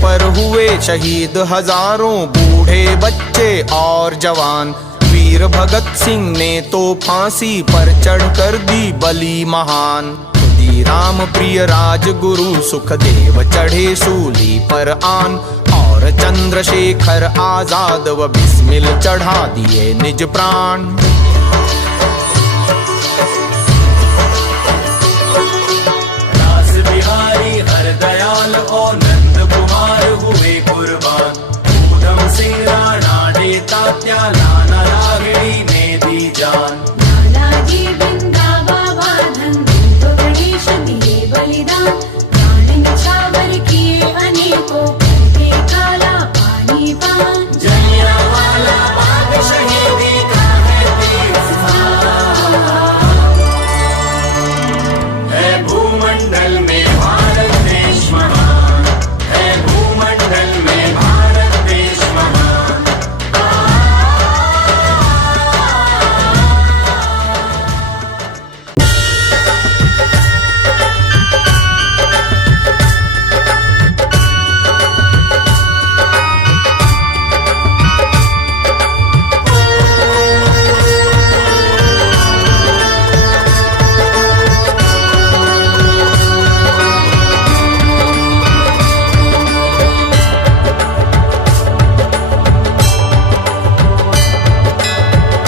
पर हुए शहीद हजारों बूढ़े बच्चे और जवान। वीर भगत सिंह ने तो फांसी पर चढ़कर दी बलि महान। खुदी राम प्रिय राजगुरु सुखदेव चढ़े सूली पर आन। और चंद्रशेखर आजाद व बिस्मिल चढ़ा दिए निज प्राण। दास बिहारी हरदयाल और हुए कुर्बान। ऊधम सिंह राणा ने तात्या लाना रागिणी ने दी जान। लालाजी बिंदा बाबा धनदीप गणेश दिए बलिदान। प्राण निछावर किए अनेकों करके काला पानी पान। जलियांवाला बाग शहीदी का है तीर्थ स्थान। है भूमंडल में भारत देश महान। है भूमंडल में भारत देश महान।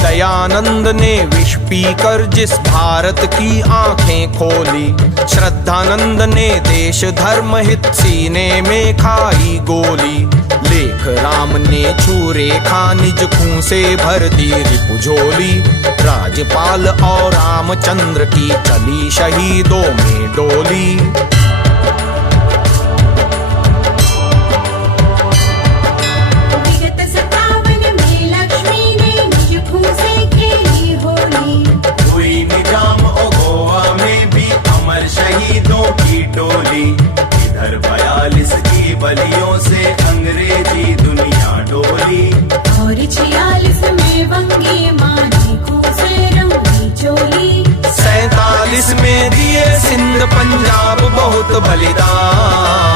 दयानंद ने विष पीकर जिस भारत की आंखें खोली। श्रद्धानंद ने देश धर्म हित सीने में खाई गोली। लेख राम ने छू रेखा निज खून से भर दी रिपुझोली। राजपाल और रामचंद्र की चली शहीदों में डोली। शहीदों की टोली इधर 42 की बलियों से अंग्रेजी दुनिया डोली। और 46 में वंगे मानी को से रंगी चोली। 47 में दिए सिंध पंजाब बहुत बलिदान।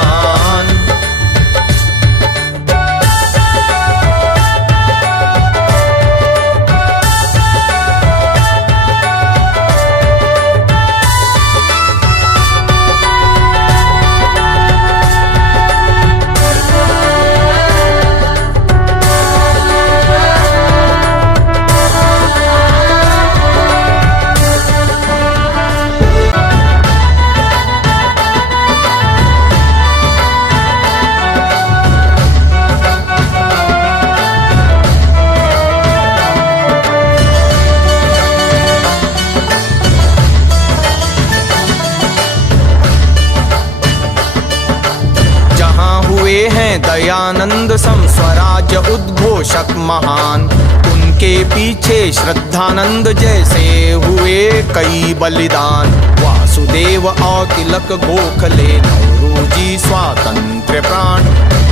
दयानंद सम स्वराज्य उद्घोषक महान। उनके पीछे श्रद्धानंद जैसे हुए कई बलिदान। वासुदेव और तिलक गोखले नौरोजी स्वातंत्र्य प्राण।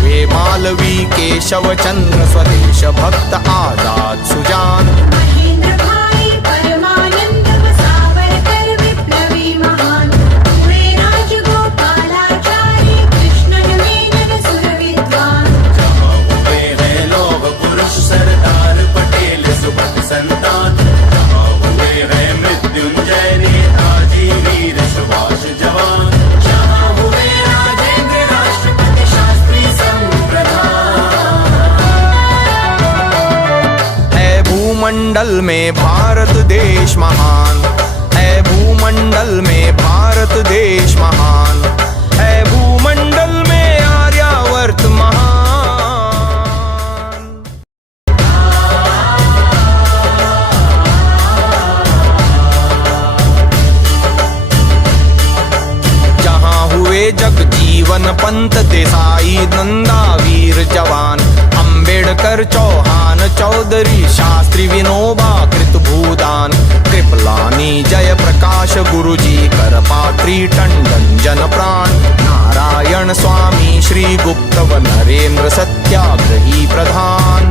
वे मालवी केशव चंद्र स्वदेश भक्त आजाद सुजान। महेंद्र भाई परमानंद सावरकर विप्लवी महान। हुए राजगोपालाचारी कृष्ण मेनन सुर विद्वान। जहाँ हुए हैं लौह पुरुष सरदार पटेल सुबह संतान। जहाँ हुए हैं मृत्युंजय नेताजी वीर सुभाष जवान। जहाँ हुए राजेंद्र राष्ट्रपति शास्त्री संप्रधान। है भूमंडल में भारत देश महान। है भूमंडल में भारत देश महान। है भूमंडल में आर्यावर्त महान। जहाँ हुए जगजीवन पंत देसाई नंदा वीर जवान। अम्बेडकर चौहान चौधरी शास्त्री विनोबा कृत भूदान। कृपलानी जय प्रकाश गुरुजी करपात्री टंडन जन प्राण। नारायण स्वामी श्री गुप्त व नरेंद्र सत्याग्रही प्रधान।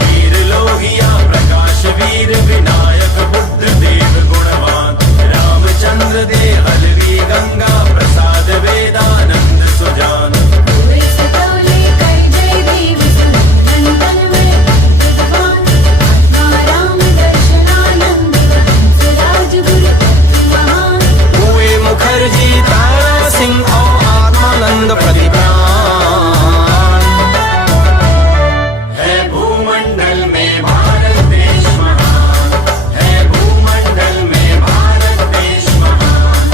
वीर लोहिया प्रकाश वीर विनायक बुद्ध देव गुणवान। रामचंद्र देहलवी गंगा प्रसाद वेदानंद सुजान। हुए सतौले कई जय देव सुनंदन में विद्वान। आत्माराम दर्शनानंद हंसराज गुरु महान। हुए मुखर्जी तारा सिंह और आत्मानंद प्रतिभा। है भूमंडल में भारत देश महान। है भूमंडल में भारत देश महान।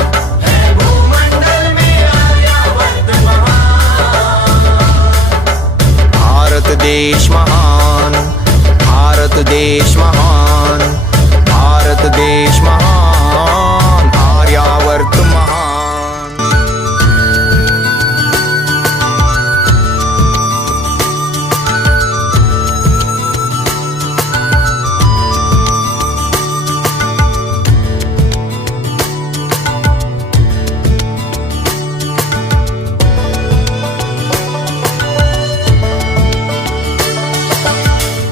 है भूमंडल में आर्यावर्त महान। भारत देश महान। भारत देश महान। भारत देश महान। आर्यावर्त महान।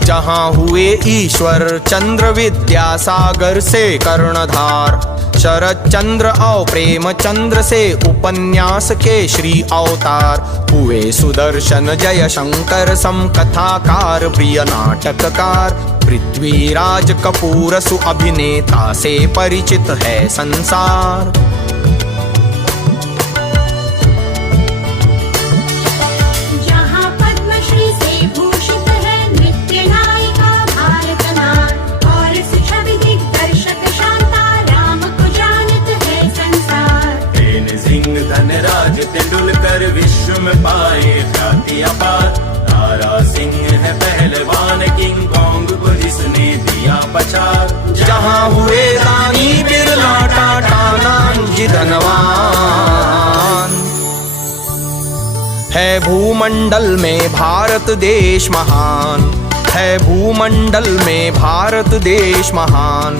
जहाँ हुए ईश्वर चंद्र विद्यासागर से कर्णधार। शरद चंद्र और प्रेम चंद्र से उपन्यास के श्री अवतार। हुए सुदर्शन जय शंकर सम कथाकार प्रिय नाटककार। पृथ्वीराज कपूर सु अभिनेता से परिचित है संसार। जहाँ पद्मश्री से भूषित है नृत्य नायिका भारत नार। और छवि दिग्दर्शक शांता राम को जानत है संसार। तेनजिंग धनराज तेंदुलकर विश्व में पाए ख्याति अपार। तारा सिंह है पहलवान किंग कॉन्ग को जिसने दिया पछाड़। जहाँ हुए रानी बिरला टाटा नानजी धनवान। है भूमंडल में भारत देश महान। है भूमंडल में भारत देश महान।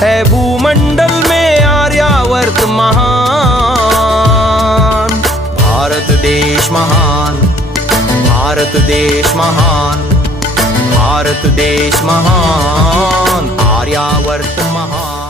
है भूमंडल में आर्यावर्त महान। भारत देश महान। भारत देश महान। भारत देश महान। आर्यावर्त महान।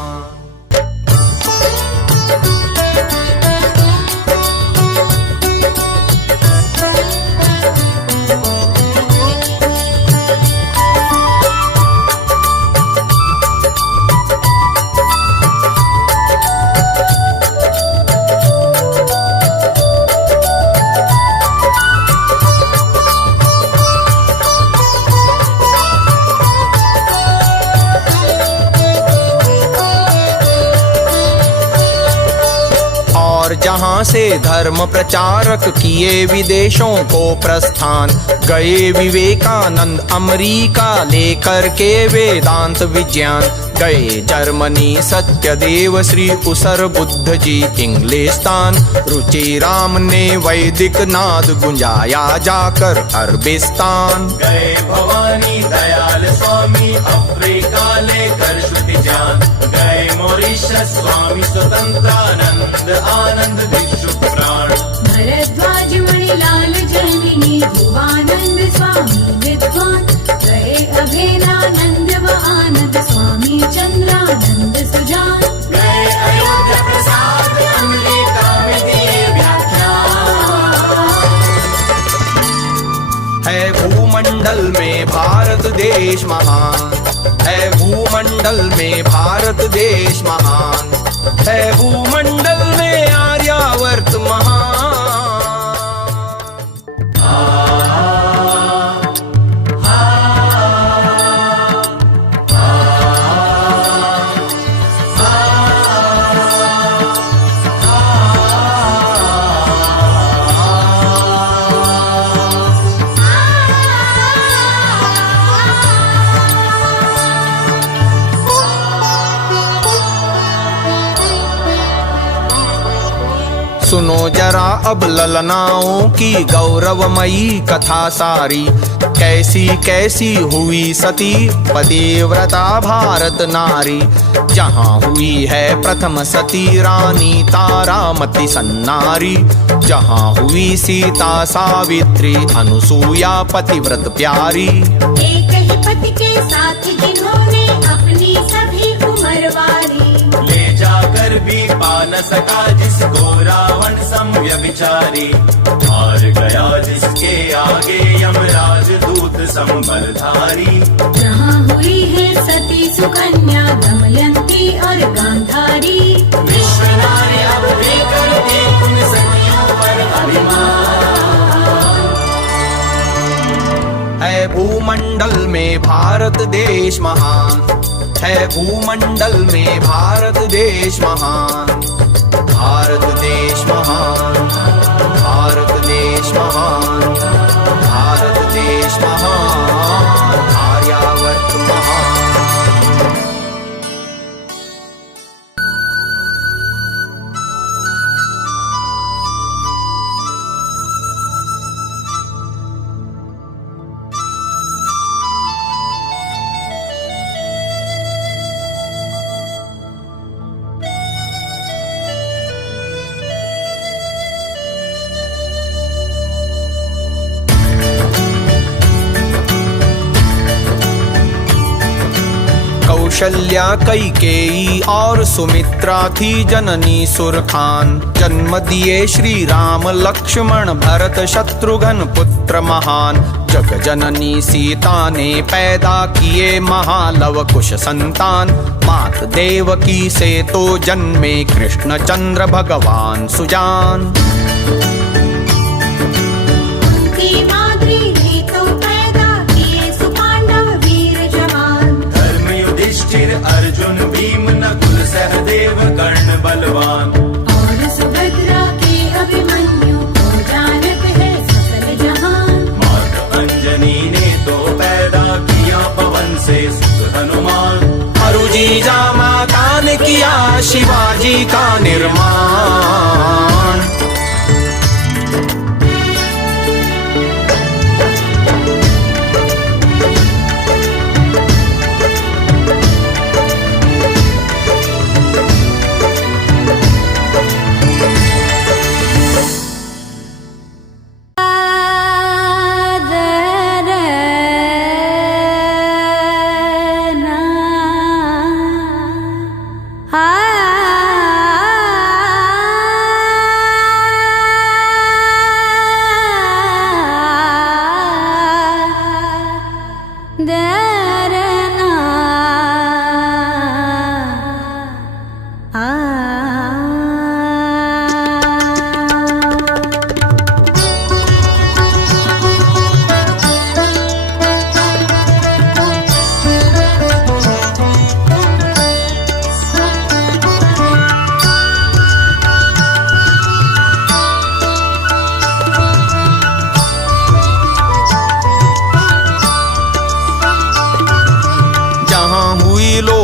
जहाँ से धर्म प्रचारक किए विदेशों को प्रस्थान। गए विवेकानंद अमेरिका लेकर के वेदांत विज्ञान। गए जर्मनी सत्यदेव श्री उसर बुद्ध जी इंग्लिस्तान। रुचि राम ने वैदिक नाद गुंजाया जाकर अरबिस्तान। गए भवानी दयाल स्वामी अफ्रीका लेकर श्रुति ज्ञान। गए मॉरिशस स्वामी स्वतंत्रानंद आनंद भिक्षु प्राण। भरद्वाज मणिलाल जननी ध्रुवानंद स्वामी विद्वान। गए अभेदानंद व आनंद स्वामी चंद्रानंद सुजान। गए अयोध्या प्रसाद अमेरिका में दिए व्याख्यान। है भूमंडल में भारत देश महान। है भूमंडल में भारत देश महान। है भूमंडल में आर्यावर्त महान। सुनो जरा अब ललनाओं की गौरवमयी कथा सारी। कैसी कैसी हुई सती पतिव्रता भारत नारी। जहाँ हुई है प्रथम सती रानी तारामती सन्नारी। जहाँ हुई सीता सावित्री अनसुया पतिव्रत प्यारी। एक ही पति के साथ जिन्होंने अपनी सभी उम्र वारी। ले जाकर भी पा न सका जिसको रावण समव्यभिचारी। हार गया जिसके आगे यमराज दूत संबलधारी। जहाँ हुई है सती सुकन्या दमयंती और गांधारी। विश्व नारी अब भी करती उन सतियों पर अभिमान। है भूमंडल में भारत देश महान। है भूमंडल में भारत देश महान। भारत देश महान। भारत देश महान। भारत देश महान। आर्यावर्त महान। कौशल्या कैकेयी और सुमित्रा थी जननी सुरखान। जन्म दिए श्री राम लक्ष्मण भरत शत्रुघ्न पुत्र महान। जग जननी सीता ने पैदा किए महालव कुश संतान। मात देवकी से तो जन्मे कृष्ण चंद्र भगवान सुजान। अर्जुन भीम नकुल सहदेव कर्ण बलवान। और सुभद्रा के अभिमन्यु को जानत है सकल जहान। माता अंजनी ने तो पैदा किया पवन से सुत हनुमान। अरुजीजा माता ने किया शिवाजी का निर्माण। आ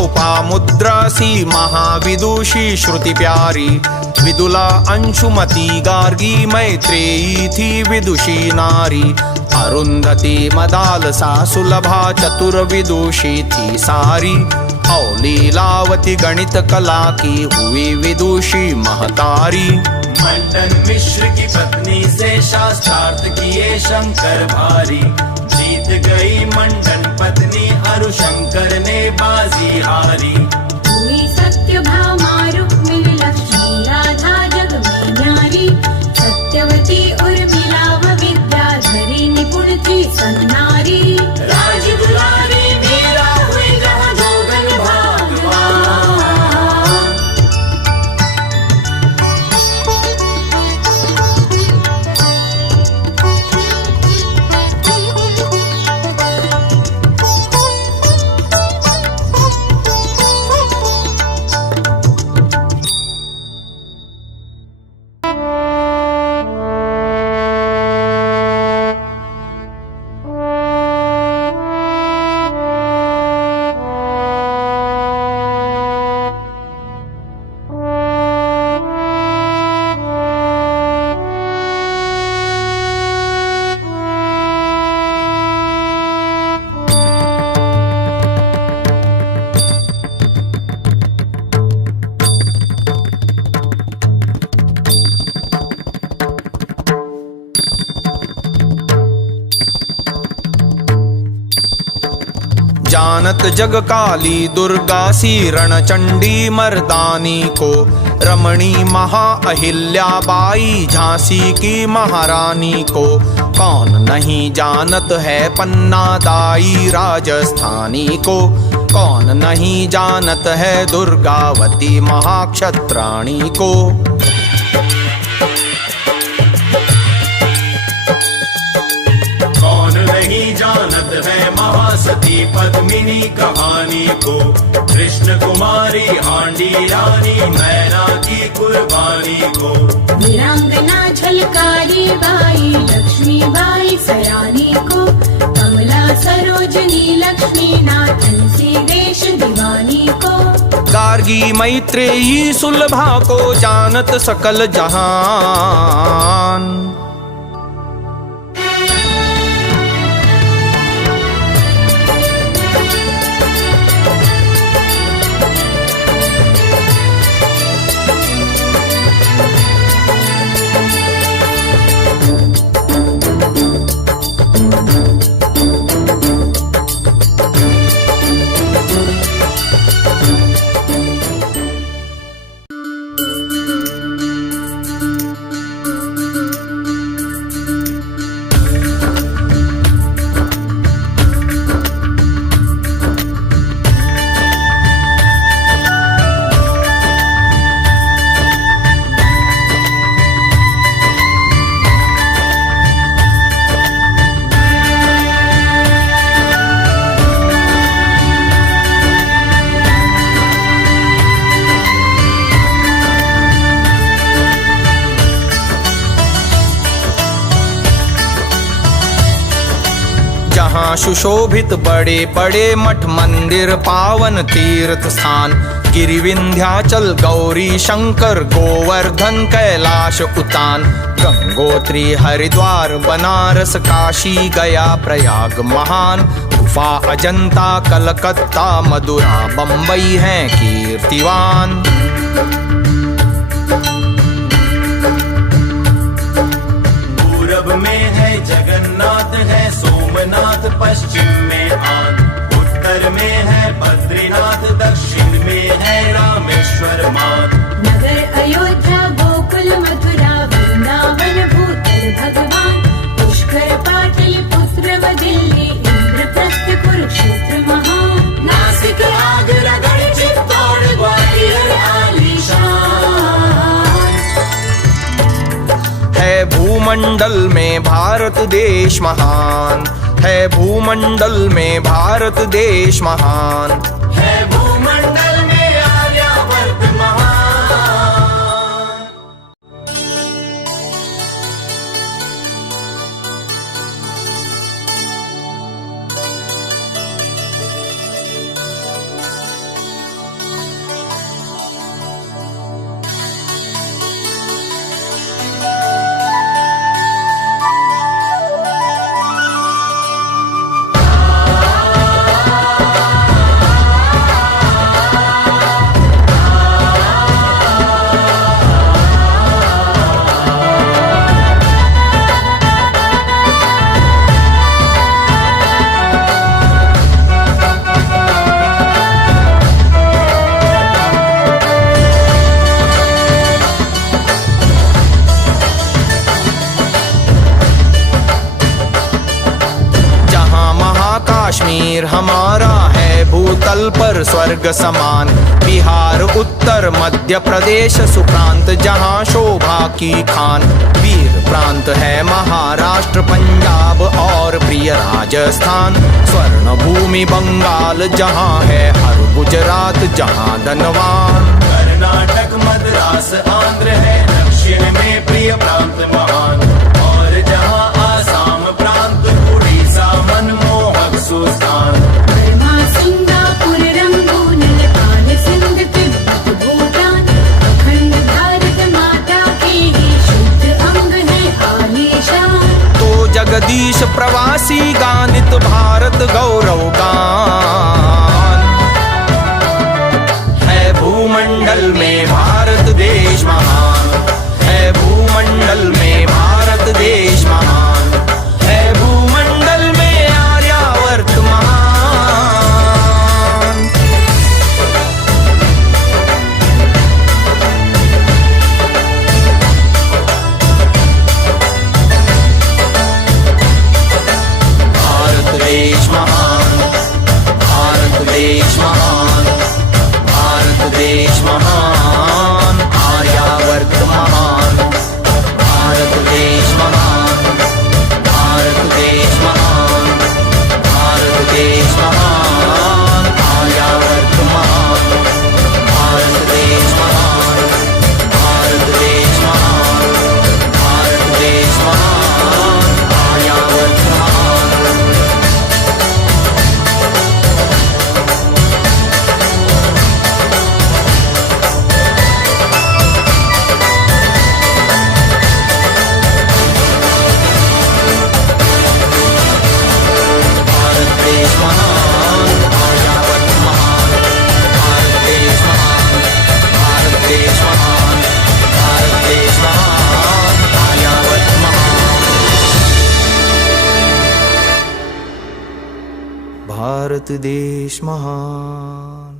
लोपामुद्रासी महाविदुषी श्रुति प्यारी। विदुला अंशुमती गार्गी मैत्रेयी थी विदुषी नारी। अरुंधति मदालसा सुलभा चतुर्विदुषी थी सारी। और लीलावती गणित कला की हुई विदुषी महतारी। मंडन मिश्र की पत्नी से शास्त्रार्थ किए शंकर भारी। जीत गई मंडन पत्नी अरु शंकर ने बाजी हारी। हुई सत्यभामा रुक्मिणी लक्ष्मी राधा जग में न्यारी। सत्यवती उर्मिला व विद्याधरी निपुण थी सन्नारी। राज दुलारी मीरा हुई जहाँ जोगन भागवान। जानत जग काली दुर्गा सी रणचंडी मर्दानी को। रमणी महा अहिल्याबाई झांसी की महारानी को। कौन नहीं जानत है पन्ना दाई राजस्थानी को। कौन नहीं जानत है दुर्गावती महाक्षत्राणी को। नहीं जानत है महासती पद्मिनी कहानी को। कृष्ण कुमारी आंडी रानी मैना की कुर्बानी को। वीरांगना झलकारी बाई लक्ष्मी बाई सयानी को। कमला सरोजनी लक्ष्मी नाथन सी देश दीवानी को। गार्गी मैत्रेयी सुलभा को जानत सकल जहान। जहाँ सुशोभित बड़े बड़े मठ मंदिर पावन तीर्थ स्थान। गिरि विंध्याचल गौरी शंकर गोवर्धन कैलाश उतान। गंगोत्री हरिद्वार बनारस काशी गया प्रयाग महान। गुफा अजंता कलकत्ता मदुरा बम्बई हैं कीर्तिवान। पूरब में है जगन्नाथ है सोमनाथ पश्चिम में आन। उत्तर में है बद्रीनाथ दक्षिण में है रामेश्वर मान। नगर अयोध्या गोकुल मथुरा वृंदावन भूतल भगवान। पुष्कर पाटलिपुत्र व दिल्ली इंद्रप्रस्थ कुरुक्षेत्र महान। नासिक आगरा गढ़ चित्तौड़ ग्वालियर आलीशान। है भूमंडल में भारत देश महान। है भूमंडल में भारत देश महान। है भूमंडल में आर्यावर्त महान। कश्मीर हमारा है भूतल पर स्वर्ग समान। बिहार उत्तर मध्य प्रदेश सुप्रांत जहाँ शोभा की खान। वीर प्रांत है महाराष्ट्र पंजाब और प्रिय राजस्थान। स्वर्ण भूमि बंगाल जहाँ है हर गुजरात जहाँ धनवान। कर्नाटक मद्रास आंध्र है दक्षिण में प्रिय प्रांत महान। और जहाँ आसाम प्रांत उड़ीसा मनमोहक सुस्थान। Burma Singapore Rangoon Nepal Sindh Tibet Bhutan. अखंड भारत माता के ही शुद्ध अंग है आलीशान। तो जगदीश प्रवासी गानित भारत गौरव गान। है भूमंडल में भारत देश महान। है भूमंडल में भारत देश महान। है भूमंडल में आर्यावर्त महान। भारत देश महान। भारत देश महान। भारत देश महान। आर्यावर्त महान। भारत देश महान। भारत देश महान। भारत देश महान। आर्यावर्त महान। भारत देश महान। भारत देश महान। भारत देश महान। आर्यावर्त महान। भारत देश महान। आर्यावर्त महान। भारत देश महान। भारत देश महान। भारत देश महान। आर्यावर्त महान। भारत देश महान।